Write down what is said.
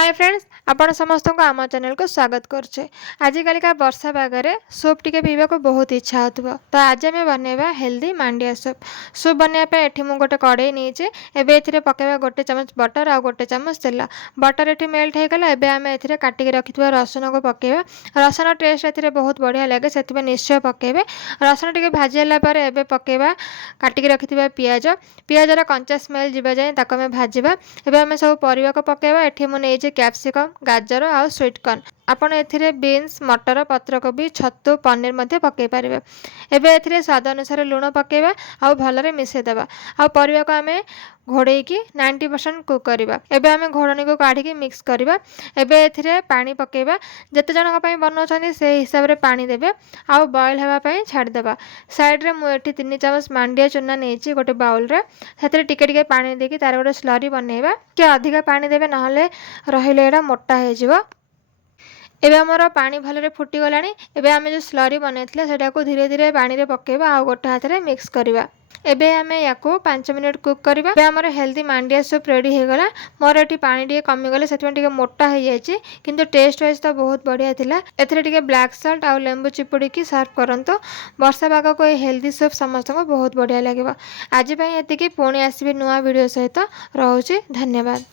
Hi friends आपण समस्त को आम चैनल को स्वागत करछे। आजिकल का वर्षा पागरे सूप टिके पीवा को बहुत इच्छा होतबो तो आज आम बनैबा हेल्दी मांडिया सूप। सूप बनैबा एठी मु गोटे कड़ाई नीचे एबे एथिरे पकेबा गोटे चमच बटर आ गोटे चमच तेल। बटर एठी मेल्ट हे गला एबे आम एथिरे काटी के रखितबा रसुन को पकेबा। रसुन टेस्ट एथिरे बहुत बढ़िया लागे सेतिबे निश्चय पकेबे। रसुन टिके भाजीला परे एबे पकेबा काटी के रखितबा पियाज। पियाजर कंचा स्मेल जिबा जाय ताको आम भाजीबा। एबे आम सब परिवा को पकेबा। एठी मु नै कैप्सिकम गाजर आ स्वीट कॉर्न आपण एथिरे बीन्स मटर पत्रकोबी छतु पनीर मध्य पकई पारे। एबे एथिरे स्वाद अनुसार लुण पकेबा आ भलरे मिसई देबा आ परिवा को आमे घोड़े की 90% कुक करबा। एबे आमे घोड़नी को काढ़ी की मिक्स करबा। एबे एथिरे पानी पकेबा जते जन का पई बनौछन्ती से हिसाब रे पानी देबे आ बॉयल हेबा पई छाडी देबा। साइड रे मु एठी 3 चमच मांडिया चूना नेची गोटे बाउल रे सेतरे टिके टिके पानी देकी तार गोटे स्लरी बनैबा के अधिक पानी देबे नहले रहिले एडा मोटा हे जिवो। एबे हमर पानी भलरे फुटी गलानी। एबे आमे जो स्लरी बनैथिले सेटा को धीरे धीरे पानी रे पकेबा आ गोटे हाथ रे मिक्स करबा। एबे आमे याको 5 मिनिट कुक करबा। एबे हमर हेल्दी मांडिया सूप रेडी हे गला। मोर एठी पानी टिके कमी गले सेतमे टिके मोटा हे जायछि किंतु टेस्ट वाइज तो बहुत बढ़िया थिला। एथरे टिके ब्लैक सॉल्ट आ लेंबू चिपुड़ी की सर्व करंतो। वर्षा पाग को हेल्दी सूप समस्त को बहुत बढ़िया लागिबो। आज पई एतिकी पुणी आसीबे नुवा वीडियो सहित। रहउछि धन्यवाद।